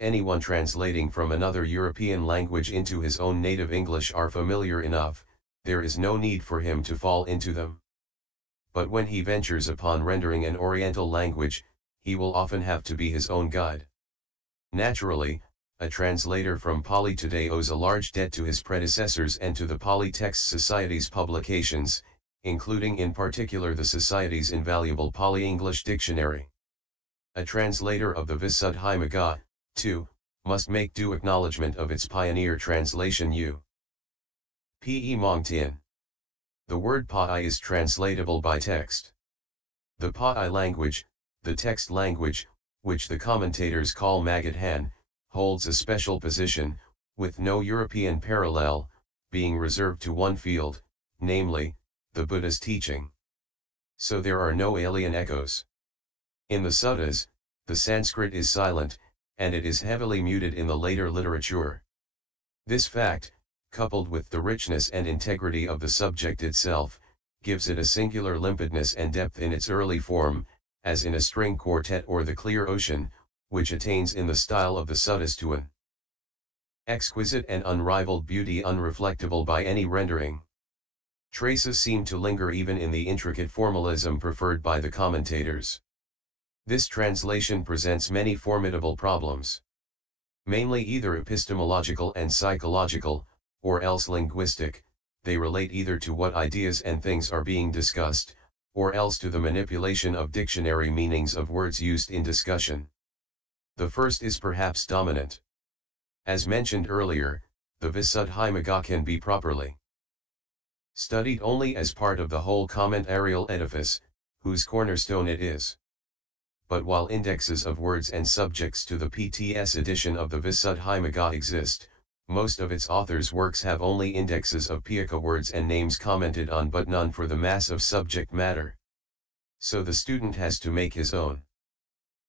anyone translating from another European language into his own native English are familiar enough, there is no need for him to fall into them. But when he ventures upon rendering an Oriental language, he will often have to be his own guide. Naturally, a translator from Pali today owes a large debt to his predecessors and to the Pali Text Society's publications, including in particular the Society's invaluable Pali-English dictionary. A translator of the Visuddhimagga, too, must make due acknowledgement of its pioneer translation Pe Mongtian. The word Pai is translatable by text. The Pai language, the text language, which the commentators call Magadhan, holds a special position, with no European parallel, being reserved to one field, namely, the Buddha's teaching. So there are no alien echoes. In the suttas, the Sanskrit is silent, and it is heavily muted in the later literature. This fact, coupled with the richness and integrity of the subject itself, gives it a singular limpidness and depth in its early form, as in a string quartet or the clear ocean, which attains in the style of the suttas to an exquisite and unrivaled beauty unreflectable by any rendering. Traces seem to linger even in the intricate formalism preferred by the commentators. This translation presents many formidable problems. Mainly either epistemological and psychological, or else linguistic, they relate either to what ideas and things are being discussed, or else to the manipulation of dictionary meanings of words used in discussion. The first is perhaps dominant. As mentioned earlier, the Visuddhimagga can be properly studied only as part of the whole commentarial edifice, whose cornerstone it is. But while indexes of words and subjects to the PTS edition of the Visuddhimagga exist, most of its authors' works have only indexes of Piyaka words and names commented on but none for the mass of subject matter. So the student has to make his own.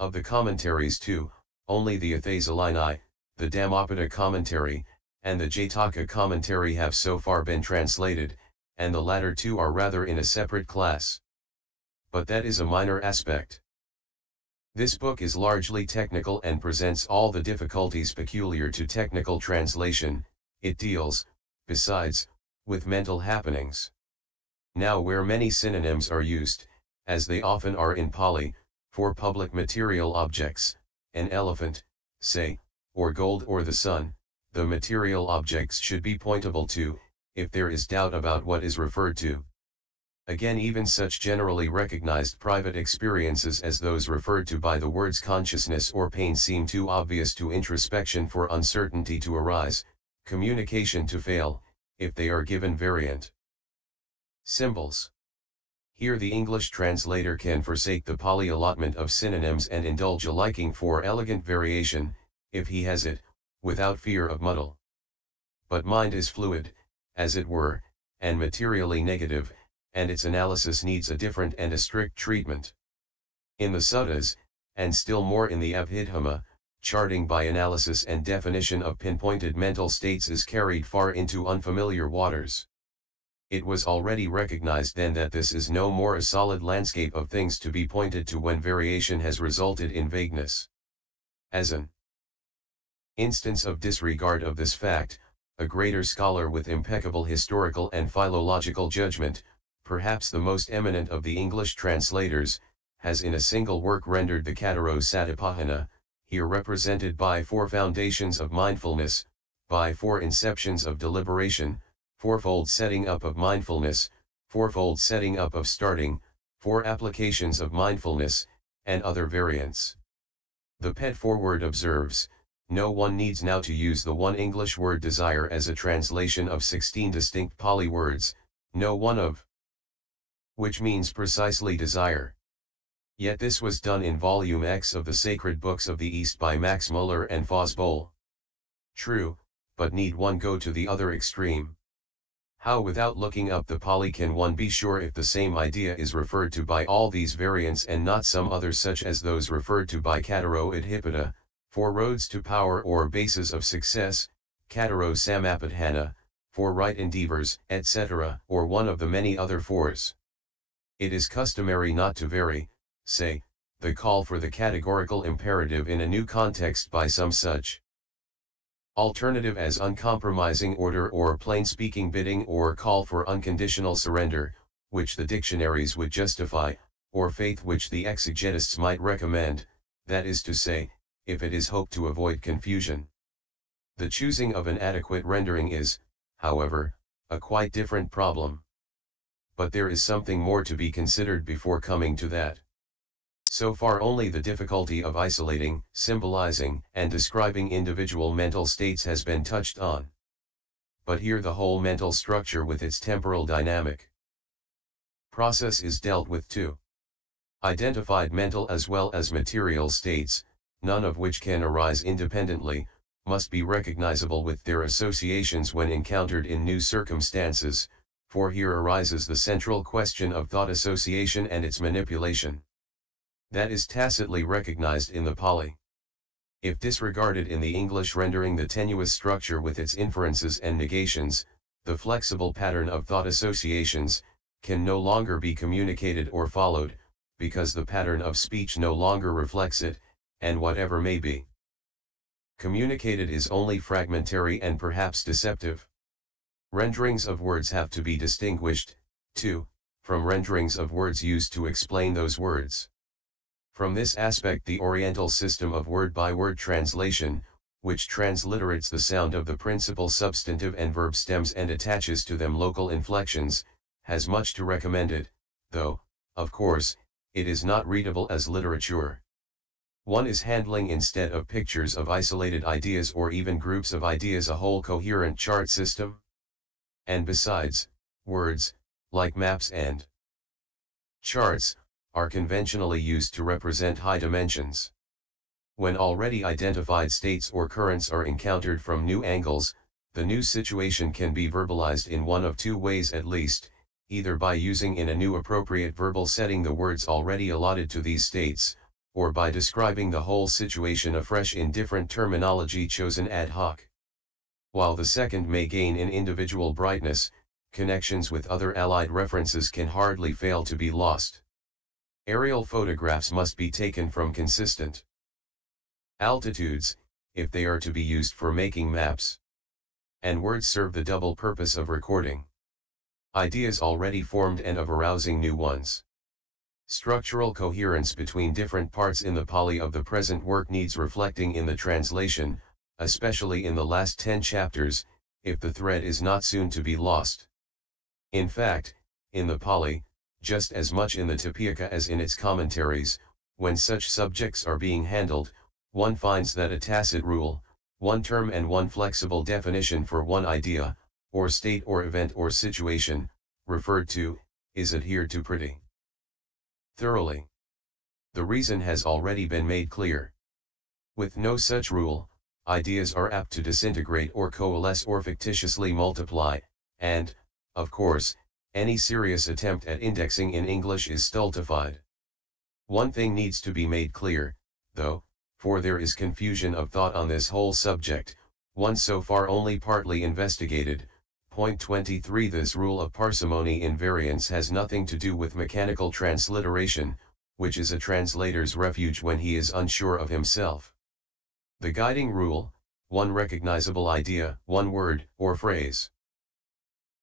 Of the commentaries too, only the Athasalini, the Dhammapada commentary, and the Jataka commentary have so far been translated, and the latter two are rather in a separate class. But that is a minor aspect. This book is largely technical and presents all the difficulties peculiar to technical translation. It deals, besides, with mental happenings. Now where many synonyms are used, as they often are in Pali, for public material objects, an elephant, say, or gold or the sun, the material objects should be pointable to, if there is doubt about what is referred to. Again, even such generally recognized private experiences as those referred to by the words consciousness or pain seem too obvious to introspection for uncertainty to arise, communication to fail, if they are given variant symbols. Here the English translator can forsake the Pali allotment of synonyms and indulge a liking for elegant variation, if he has it, without fear of muddle. But mind is fluid, as it were, and materially negative, and its analysis needs a different and a strict treatment. In the suttas, and still more in the Abhidhamma, charting by analysis and definition of pinpointed mental states is carried far into unfamiliar waters. It was already recognized then that this is no more a solid landscape of things to be pointed to when variation has resulted in vagueness. As an instance of disregard of this fact, a greater scholar with impeccable historical and philological judgment, perhaps the most eminent of the English translators, has in a single work rendered the Kataro Satipatthana, here represented by 4 foundations of mindfulness, by 4 inceptions of deliberation, 4-fold setting up of mindfulness, 4-fold setting up of starting, 4 applications of mindfulness, and other variants. The Pet Forward observes, no one needs now to use the one English word desire as a translation of 16 distinct Pali words, no one of which means precisely desire. Yet this was done in Volume X of the Sacred Books of the East by Max Muller and Fosbohl. True, but need one go to the other extreme? How without looking up the Pali can one be sure if the same idea is referred to by all these variants and not some other such as those referred to by Kataro Adhipata, 4 roads to power or bases of success, Kataro Samapadhana, 4 right endeavors, etc., or one of the many other 4s. It is customary not to vary, say, the call for the categorical imperative in a new context by some such alternative as uncompromising order or plain-speaking bidding or call for unconditional surrender, which the dictionaries would justify, or faith which the exegetists might recommend, that is to say, if it is hoped to avoid confusion. The choosing of an adequate rendering is, however, a quite different problem. But there is something more to be considered before coming to that. So far only the difficulty of isolating, symbolizing, and describing individual mental states has been touched on. But here the whole mental structure with its temporal dynamic process is dealt with too. Identified mental as well as material states, none of which can arise independently, must be recognizable with their associations when encountered in new circumstances, for here arises the central question of thought association and its manipulation. That is tacitly recognized in the Pali. If disregarded in the English rendering, the tenuous structure with its inferences and negations, the flexible pattern of thought associations, can no longer be communicated or followed, because the pattern of speech no longer reflects it, and whatever may be communicated is only fragmentary and perhaps deceptive. Renderings of words have to be distinguished, too, from renderings of words used to explain those words. From this aspect the Oriental system of word-by-word translation, which transliterates the sound of the principal substantive and verb stems and attaches to them local inflections, has much to recommend it, though, of course, it is not readable as literature. One is handling instead of pictures of isolated ideas or even groups of ideas a whole coherent chart system. And besides, words, like maps and charts, are conventionally used to represent high dimensions. When already identified states or currents are encountered from new angles, the new situation can be verbalized in one of two ways at least, either by using in a new appropriate verbal setting the words already allotted to these states, or by describing the whole situation afresh in different terminology chosen ad hoc. While the second may gain in individual brightness, connections with other allied references can hardly fail to be lost. Aerial photographs must be taken from consistent altitudes, if they are to be used for making maps. And words serve the double purpose of recording ideas already formed and of arousing new ones. Structural coherence between different parts in the Pali of the present work needs reflecting in the translation, especially in the last 10 chapters, if the thread is not soon to be lost. In fact, in the Pali, just as much in the Tipika as in its commentaries, when such subjects are being handled, one finds that a tacit rule, one term and one flexible definition for one idea, or state or event or situation, referred to, is adhered to pretty thoroughly. The reason has already been made clear. With no such rule, ideas are apt to disintegrate or coalesce or fictitiously multiply, and, of course, any serious attempt at indexing in English is stultified. One thing needs to be made clear, though, for there is confusion of thought on this whole subject, one so far only partly investigated. Point 23. This rule of parsimony in variance has nothing to do with mechanical transliteration, which is a translator's refuge when he is unsure of himself. The guiding rule, one recognizable idea, one word, or phrase.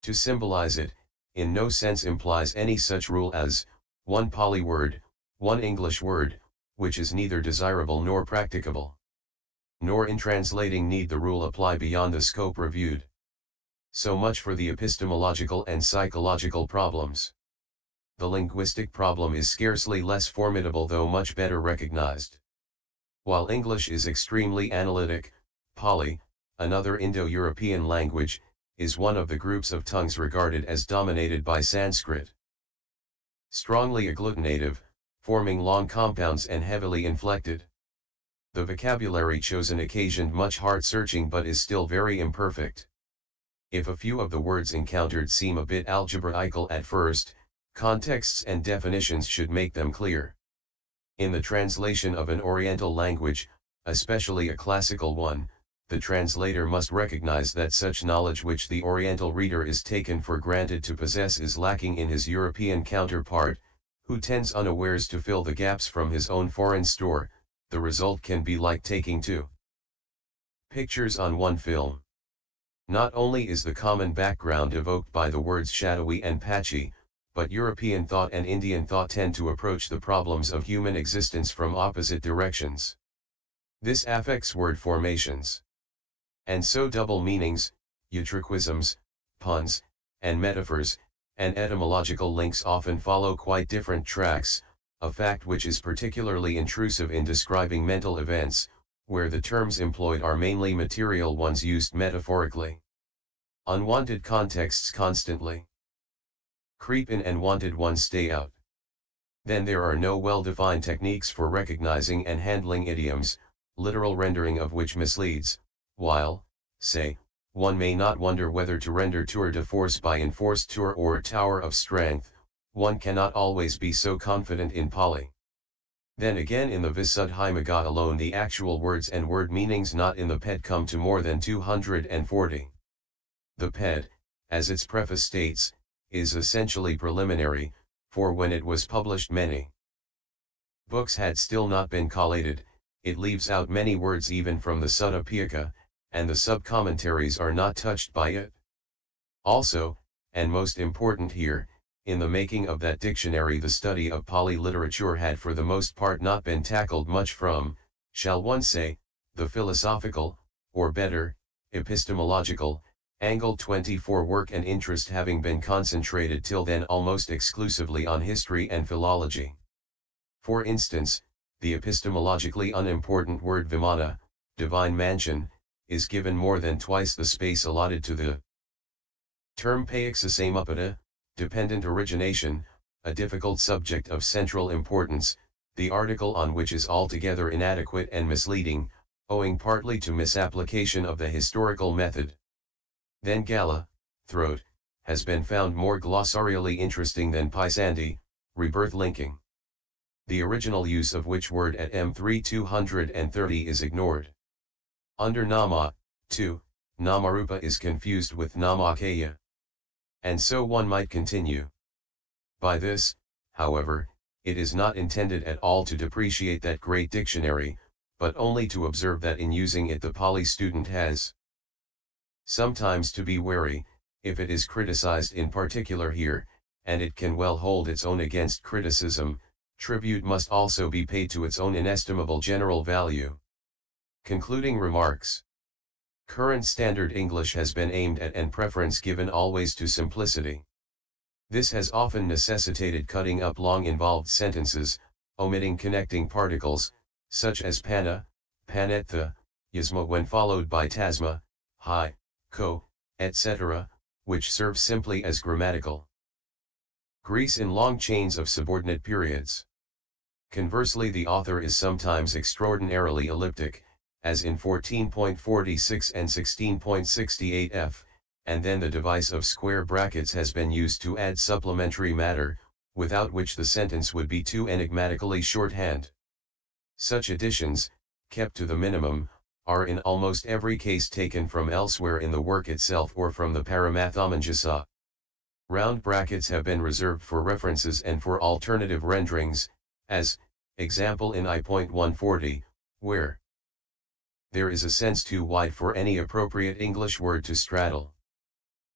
To symbolize it, in no sense implies any such rule as, one Pali word, one English word, which is neither desirable nor practicable. Nor in translating need the rule apply beyond the scope reviewed. So much for the epistemological and psychological problems. The linguistic problem is scarcely less formidable though much better recognized. While English is extremely analytic, Pali, another Indo-European language, is one of the groups of tongues regarded as dominated by Sanskrit. Strongly agglutinative, forming long compounds and heavily inflected. The vocabulary chosen occasioned much heart-searching but is still very imperfect. If a few of the words encountered seem a bit algebraical at first, contexts and definitions should make them clear. In the translation of an Oriental language, especially a classical one, the translator must recognize that such knowledge which the Oriental reader is taken for granted to possess is lacking in his European counterpart, who tends unawares to fill the gaps from his own foreign store, the result can be like taking two pictures on one film. Not only is the common background evoked by the words shadowy and patchy, but European thought and Indian thought tend to approach the problems of human existence from opposite directions. This affects word formations. And so double meanings, utriquisms, puns, and metaphors, and etymological links often follow quite different tracks, a fact which is particularly intrusive in describing mental events, where the terms employed are mainly material ones used metaphorically. Unwanted contexts constantly creep in and wanted ones stay out. Then there are no well-defined techniques for recognizing and handling idioms, literal rendering of which misleads, while, say, one may not wonder whether to render tour de force by enforced tour or tower of strength, one cannot always be so confident in Pali. Then again in the Visuddhimagga alone the actual words and word meanings not in the Ped come to more than 240. The Ped, as its preface states, is essentially preliminary, for when it was published many books had still not been collated, it leaves out many words even from the Sutta Pitaka, and the sub-commentaries are not touched by it. Also, and most important here, in the making of that dictionary the study of Pali literature had for the most part not been tackled much from, shall one say, the philosophical, or better, epistemological, angle 24 work and interest having been concentrated till then almost exclusively on history and philology. For instance, the epistemologically unimportant word vimana, divine mansion, is given more than twice the space allotted to the term paþisandhi, dependent origination, a difficult subject of central importance, the article on which is altogether inadequate and misleading, owing partly to misapplication of the historical method. Then gala, throat, has been found more glossarially interesting than paþisandhi, rebirth linking. The original use of which word at M3230 is ignored. Under nama, too, nama-rúpa is confused with nama-kaya. And so one might continue. By this, however, it is not intended at all to depreciate that great dictionary, but only to observe that in using it the Pali student has sometimes to be wary, if it is criticized in particular here, and it can well hold its own against criticism, tribute must also be paid to its own inestimable general value. Concluding remarks. Current standard English has been aimed at and preference given always to simplicity. This has often necessitated cutting up long involved sentences, omitting connecting particles, such as pana, panetha, yasma when followed by tasma, hi, ko, etc., which serve simply as grammatical grease in long chains of subordinate periods. Conversely, the author is sometimes extraordinarily elliptic, as in 14.46 and 16.68 f, and then the device of square brackets has been used to add supplementary matter, without which the sentence would be too enigmatically shorthand. Such additions, kept to the minimum, are in almost every case taken from elsewhere in the work itself or from the Paramathamangasa. Round brackets have been reserved for references and for alternative renderings, as, example in I.140, where there is a sense too wide for any appropriate English word to straddle.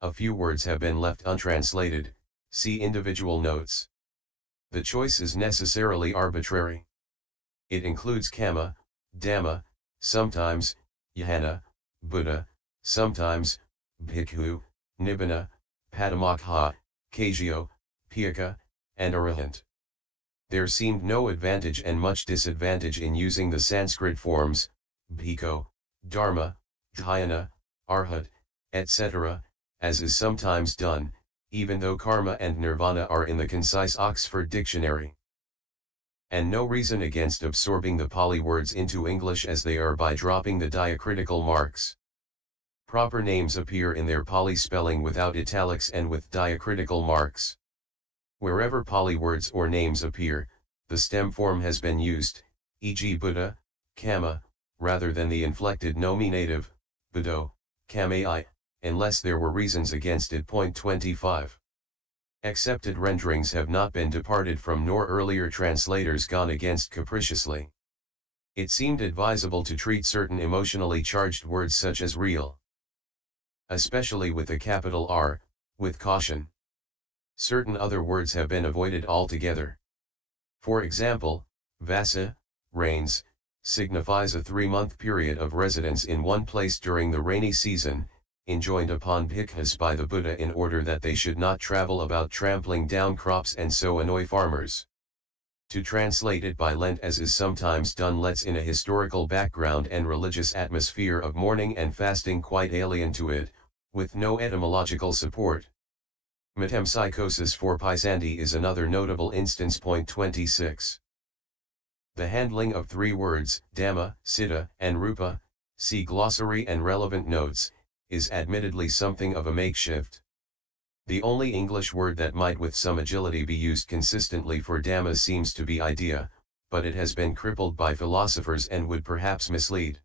A few words have been left untranslated, see individual notes. The choice is necessarily arbitrary. It includes kama, dhamma, sometimes, jhana, Buddha, sometimes, bhikkhu, nibbana, padamokha, kajio, pitaka, and arahant. There seemed no advantage and much disadvantage in using the Sanskrit forms, bhikkhu, dharma, dhyana, arhat, etc., as is sometimes done, even though karma and nirvana are in the concise Oxford Dictionary. And no reason against absorbing the Pali words into English as they are by dropping the diacritical marks. Proper names appear in their Pali spelling without italics and with diacritical marks. Wherever Pali words or names appear, the stem form has been used, e.g. Buddha, Kama, rather than the inflected nominative, Buddho, Kamai, unless there were reasons against it. 25. Accepted renderings have not been departed from nor earlier translators gone against capriciously. It seemed advisable to treat certain emotionally charged words such as real, especially with a capital R, with caution. Certain other words have been avoided altogether. For example, vassa, rains, signifies a 3-month period of residence in one place during the rainy season, enjoined upon bhikkhus by the Buddha in order that they should not travel about trampling down crops and so annoy farmers. To translate it by lent as is sometimes done lets in a historical background and religious atmosphere of mourning and fasting quite alien to it, with no etymological support. Metempsychosis for paþisandhi is another notable instance. 26. The handling of 3 words, dhamma, citta, and rúpa, see glossary and relevant notes, is admittedly something of a makeshift. The only English word that might with some agility be used consistently for dhamma seems to be idea, but it has been crippled by philosophers and would perhaps mislead.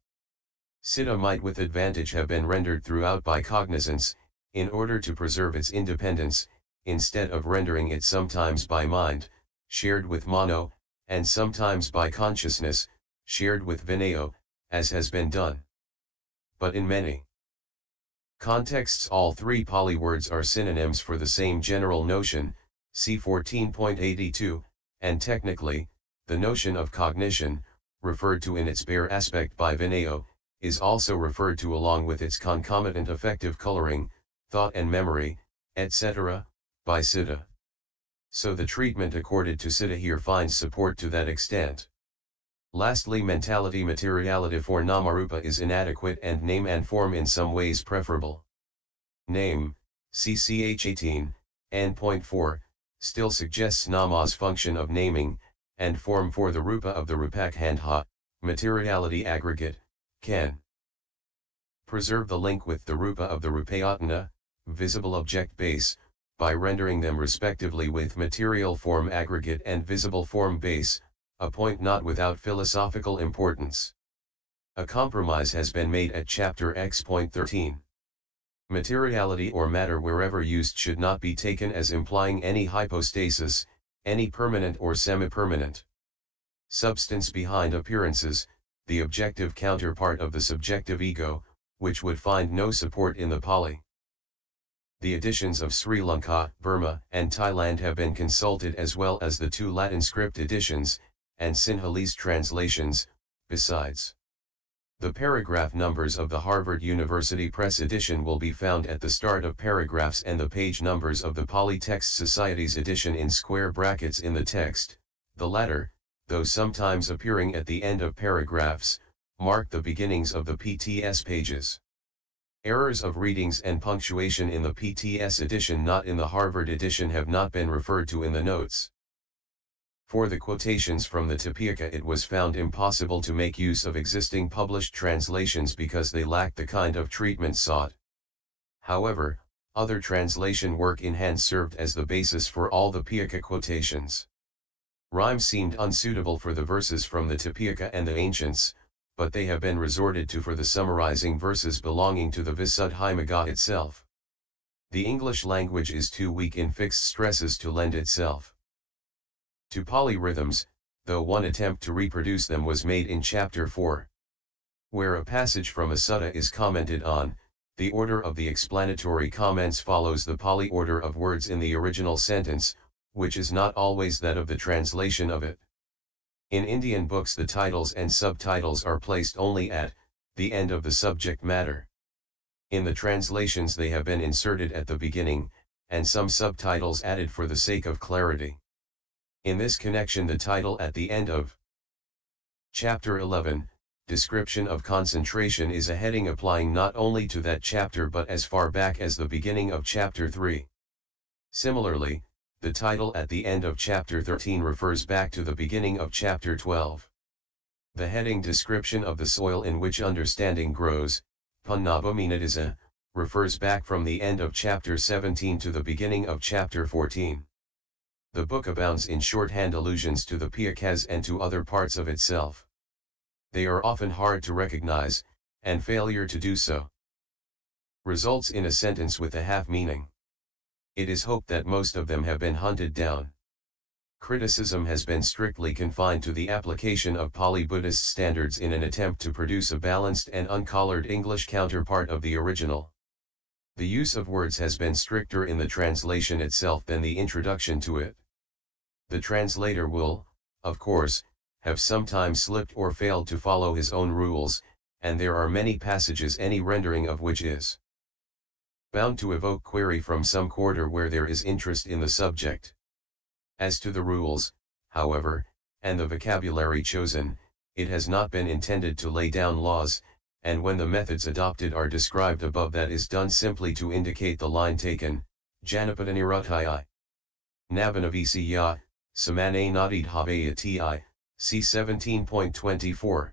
Citta might with advantage have been rendered throughout by cognizance, in order to preserve its independence, instead of rendering it sometimes by mind, shared with mano, and sometimes by consciousness, shared with vinnaoa, as has been done. But in many contexts all 3 Pali words are synonyms for the same general notion, see 14.82, and technically, the notion of cognition, referred to in its bare aspect by vinnaoa, is also referred to along with its concomitant affective coloring, thought and memory, etc., by Citta. So the treatment accorded to Citta here finds support to that extent. Lastly, mentality-materiality for nama-rúpa is inadequate and name and form in some ways preferable. Name, ch 18, n.4, still suggests nama's function of naming, and form for the rúpa of the rupakhandha, materiality aggregate, can preserve the link with the rúpa of the rupayatana, visible object base, by rendering them respectively with material form aggregate and visible form base, a point not without philosophical importance. A compromise has been made at Chapter X.13. Materiality or matter wherever used should not be taken as implying any hypostasis, any permanent or semi-permanent substance behind appearances, the objective counterpart of the subjective ego, which would find no support in the Pali. The editions of Sri Lanka, Burma, and Thailand have been consulted as well as the 2 Latin script editions, and Sinhalese translations, besides. The paragraph numbers of the Harvard University Press edition will be found at the start of paragraphs and the page numbers of the Pali Text Society's edition in square brackets in the text, the latter, though sometimes appearing at the end of paragraphs, mark the beginnings of the PTS pages. Errors of readings and punctuation in the PTS edition not in the Harvard edition have not been referred to in the notes. For the quotations from the Tipika it was found impossible to make use of existing published translations because they lacked the kind of treatment sought. However, other translation work in hand served as the basis for all the Pika quotations. Rhymes seemed unsuitable for the verses from the Tipika and the ancients, but they have been resorted to for the summarizing verses belonging to the Visuddhimagga itself. The English language is too weak in fixed stresses to lend itself to Pali rhythms, though one attempt to reproduce them was made in Chapter 4. Where a passage from a sutta is commented on, the order of the explanatory comments follows the Pali order of words in the original sentence, which is not always that of the translation of it. In Indian books the titles and subtitles are placed only at the end of the subject matter. In the translations they have been inserted at the beginning, and some subtitles added for the sake of clarity. In this connection the title at the end of Chapter 11, Description of Concentration, is a heading applying not only to that chapter but as far back as the beginning of Chapter 3. Similarly, the title at the end of Chapter 13 refers back to the beginning of Chapter 12. The heading Description of the Soil in Which Understanding Grows, Punnabhaminadisa, refers back from the end of Chapter 17 to the beginning of Chapter 14. The book abounds in shorthand allusions to the Piyakas and to other parts of itself. They are often hard to recognize, and failure to do so results in a sentence with a half meaning. It is hoped that most of them have been hunted down. Criticism has been strictly confined to the application of Pali Buddhist standards in an attempt to produce a balanced and uncollared English counterpart of the original. The use of words has been stricter in the translation itself than the introduction to it. The translator will, of course, have sometimes slipped or failed to follow his own rules, and there are many passages any rendering of which is bound to evoke query from some quarter where there is interest in the subject. As to the rules, however, and the vocabulary chosen, it has not been intended to lay down laws, and when the methods adopted are described above, that is done simply to indicate the line taken. Janapadaniruttai Nabanavisiya, Samane Nadid Havayati, c. 17.24.